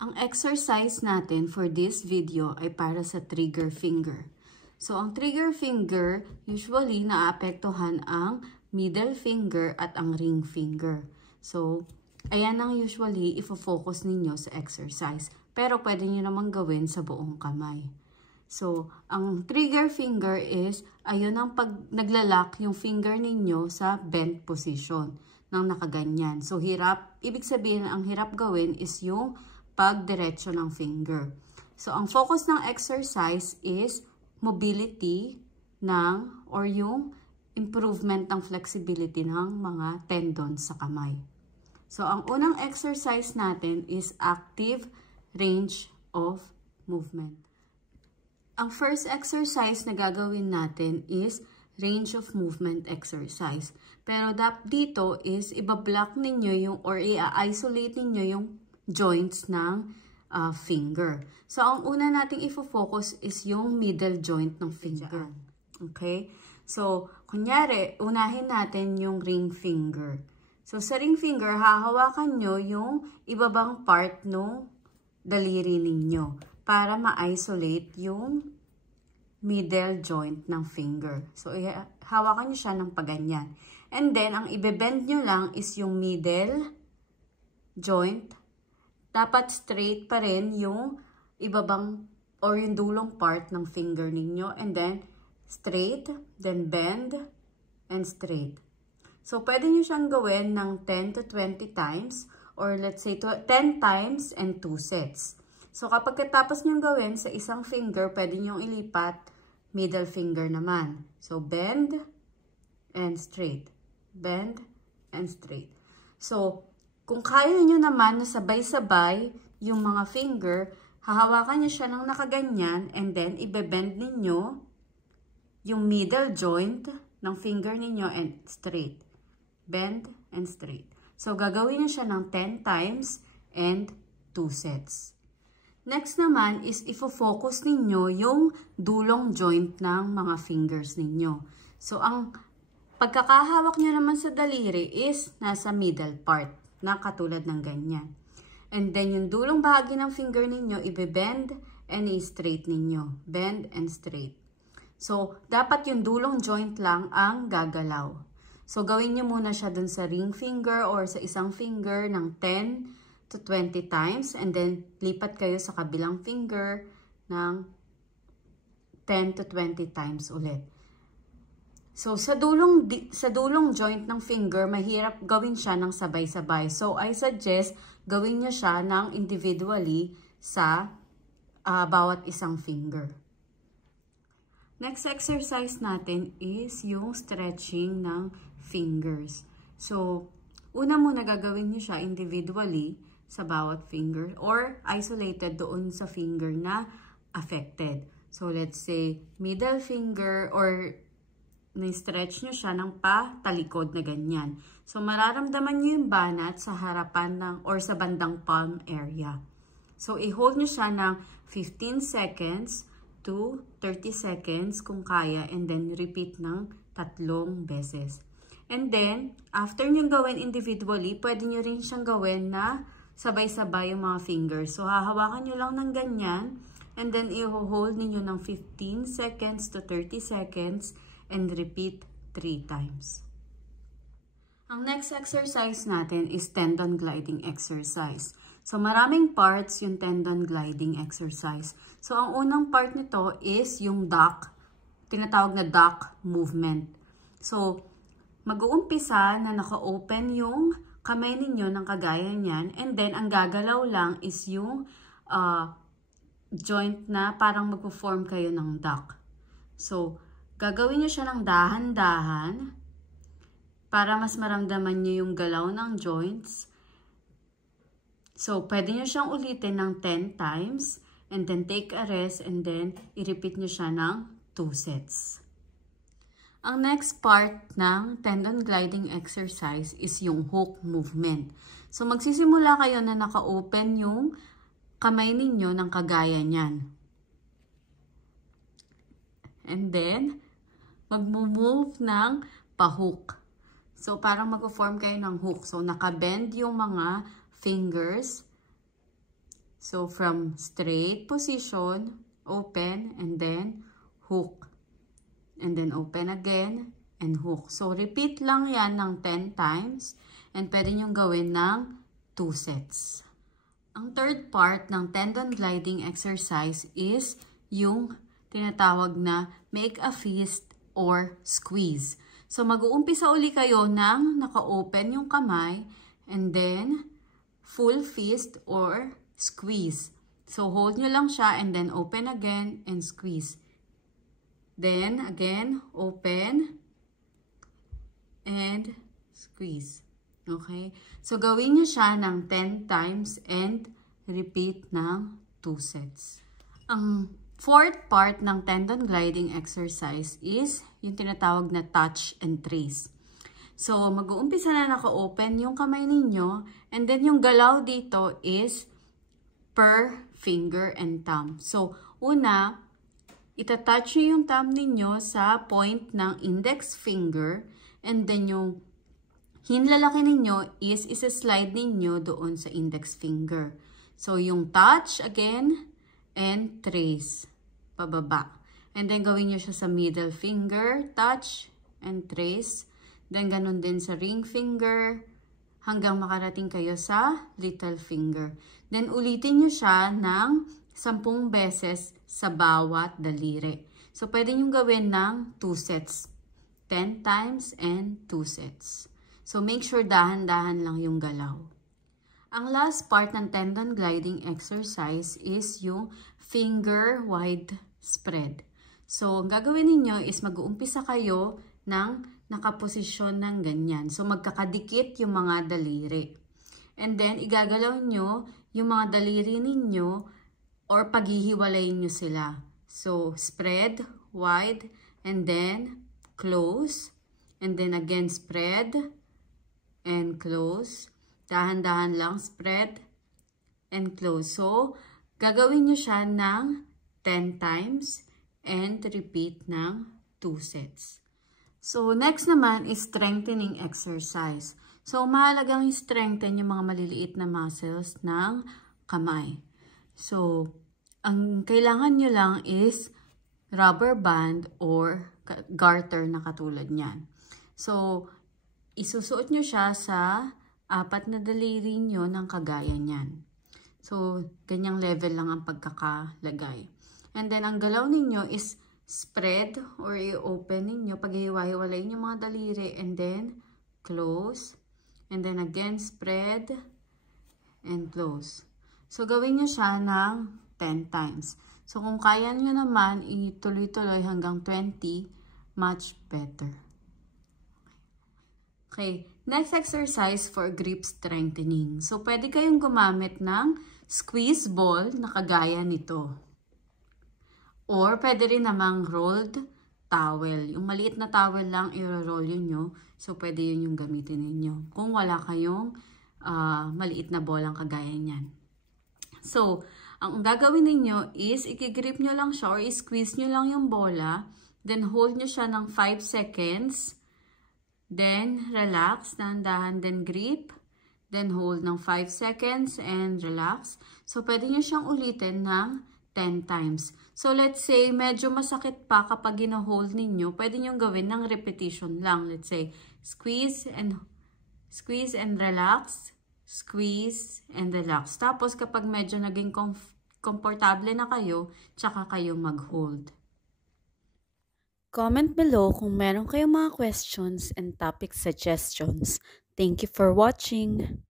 Ang exercise natin for this video ay para sa trigger finger. So, ang trigger finger, usually naapektuhan ang middle finger at ang ring finger. So, ayan ang usually ifo-focus ninyo sa exercise. Pero pwede nyo naman gawin sa buong kamay. So, ang trigger finger is, ayun ang pag naglalak yung finger ninyo sa bent position ng nakaganyan. So, hirap, ibig sabihin ang hirap gawin is yung pagdiretso ng finger. So, ang focus ng exercise is mobility ng or yung improvement ng flexibility ng mga tendons sa kamay. So, ang unang exercise natin is active range of movement. Ang first exercise na gagawin natin is range of movement exercise. Pero dito is ibablock ninyo yung or i-isolate ninyo yung joints ng finger. So, ang una nating ifo-focus is yung middle joint ng finger. Okay? So, kunyari, unahin natin yung ring finger. So, sa ring finger, hahawakan nyo yung ibabang part ng daliri ninyo para ma-isolate yung middle joint ng finger. So, hawakan nyo siya ng paganyan. And then, ang ibebend nyo lang is yung middle joint. Dapat straight pa rin yung ibabang or yung dulong part ng finger ninyo. And then, straight, then bend, and straight. So, pwede nyo siyang gawin ng 10 to 20 times or let's say 10 times and 2 sets. So, kapag katapos nyo gawin sa isang finger, pwede nyo ilipat middle finger naman. So, bend and straight. Bend and straight. So, kung kaya nyo naman na sabay-sabay yung mga finger, hahawakan nyo siya ng nakaganyan and then ibebend ninyo yung middle joint ng finger ninyo and straight. Bend and straight. So, gagawin nyo siya ng 10 times and 2 sets. Next naman is ifo-focus ninyo yung dulong joint ng mga fingers ninyo. So, ang pagkakahawak nyo naman sa daliri is nasa middle part na katulad ng ganyan. And then, yung dulong bahagi ng finger ninyo, ibe-bend and i-straight ninyo. Bend and straight. So, dapat yung dulong joint lang ang gagalaw. So, gawin nyo muna siya dun sa ring finger or sa isang finger ng 10 to 20 times. And then, lipat kayo sa kabilang finger ng 10 to 20 times ulit. So, sa dulong joint ng finger, mahirap gawin siya ng sabay-sabay. So, I suggest gawin nyo siya ng individually sa bawat isang finger. Next exercise natin is yung stretching ng fingers. So, una muna gagawin nyo siya individually sa bawat finger or isolated doon sa finger na affected. So, let's say middle finger or na-stretch nyo siya ng patalikod na ganyan. So, mararamdaman nyo yung banat sa harapan ng or sa bandang palm area. So, i-hold nyo siya ng 15 seconds to 30 seconds kung kaya and then repeat ng 3 beses. And then, after nyo gawin individually, pwede nyo rin siyang gawin na sabay-sabay yung mga fingers. So, hahawakan nyo lang ng ganyan and then i-hold ninyo ng 15 seconds to 30 seconds and repeat 3 times. Ang next exercise natin is tendon gliding exercise. So, maraming parts yung tendon gliding exercise. So, ang unang part nito is yung duck, tinatawag na duck movement. So, mag-uumpisa na naka-open yung kamay ninyo ng kagaya niyan. And then, ang gagalaw lang is yung joint na parang mag-form kayo ng duck. So, gagawin nyo siya ng dahan-dahan para mas maramdaman nyo yung galaw ng joints. So, pwede nyo siyang ulitin ng 10 times and then take a rest and then i-repeat nyo siya ng 2 sets. Ang next part ng tendon gliding exercise is yung hook movement. So, magsisimula kayo na naka-open yung kamay ninyo ng kagaya niyan. And then, mag-move ng pa-hook. So, parang mag-form kayo ng hook. So, naka-bend yung mga fingers So, from straight position, open, and then hook. And then open again, and hook. So, repeat lang yan ng 10 times. And pwede nyong gawin ng 2 sets. Ang third part ng tendon gliding exercise is yung tinatawag na make a fist or squeeze. So, mag-uumpisa uli kayo ng naka-open yung kamay, and then full fist or squeeze. So, hold nyo lang siya and then open again and squeeze. Then, again, open and squeeze. Okay? So, gawin nyo siya ng 10 times and repeat ng 2 sets. Ang fourth part ng tendon gliding exercise is yung tinatawag na touch and trace. So, mag-uumpisa na naka-open yung kamay ninyo, and then yung galaw dito is per finger and thumb. So, una, itatouch nyo yung thumb ninyo sa point ng index finger, and then yung hinlalaki ninyo is isa-slide ninyo doon sa index finger. So, yung touch again, and trace, pababa. And then, gawin nyo siya sa middle finger, touch, and trace. Then, ganun din sa ring finger, hanggang makarating kayo sa little finger. Then, ulitin nyo siya ng 10 beses sa bawat daliri. So, pwede nyo gawin ng 2 sets. 10 times and 2 sets. So, make sure dahan-dahan lang yung galaw. Ang last part ng tendon gliding exercise is yung finger wide spread. So, ang gagawin ninyo is mag-uumpisa kayo ng nakaposisyon ng ganyan. So, magkakadikit yung mga daliri. And then, igagalaw nyo yung mga daliri ninyo or paghihiwalayin nyo sila. So, spread, wide, and then close. And then again, spread and close. Dahan-dahan lang, spread and close. So, gagawin nyo siya ng 10 times and repeat ng 2 sets. So, next naman is strengthening exercise. So, mahalagang strengthen yung mga maliliit na muscles ng kamay. So, ang kailangan nyo lang is rubber band or garter na katulad niyan. So, isusuot nyo siya sa 4 na daliri nyo ng kagaya niyan. So, ganyang level lang ang pagkakalagay. And then, ang galaw ninyo is spread or i-open ninyo, paghihiwa-hiwalayin yung mga daliri, and then close, and then again spread and close. So, gawin nyo siya ng 10 times. So, kung kaya nyo naman, ituloy-tuloy hanggang 20, much better. Okay, next exercise for grip strengthening. So, pwede kayong gumamit ng squeeze ball na kagaya nito. Or, pwede rin namang rolled towel. Yung maliit na towel lang, i-roll yun nyo. So, pwede yun yung gamitin ninyo. Kung wala kayong maliit na bolang kagaya niyan. So, ang gagawin ninyo is, ikigrip nyo lang siya or i-squeeze nyo lang yung bola. Then, hold nyo siya ng 5 seconds. Then, relax. Dahan-dahan, then grip. Then, hold ng 5 seconds and relax. So, pwede nyo siyang ulitin ng 10 times. So, let's say, medyo masakit pa kapag gina-hold ninyo, pwede nyo gawin ng repetition lang. Let's say, squeeze and relax, squeeze and relax. Tapos, kapag medyo naging komportable na kayo, tsaka kayo mag-hold. Comment below kung meron kayong mga questions and topic suggestions. Thank you for watching!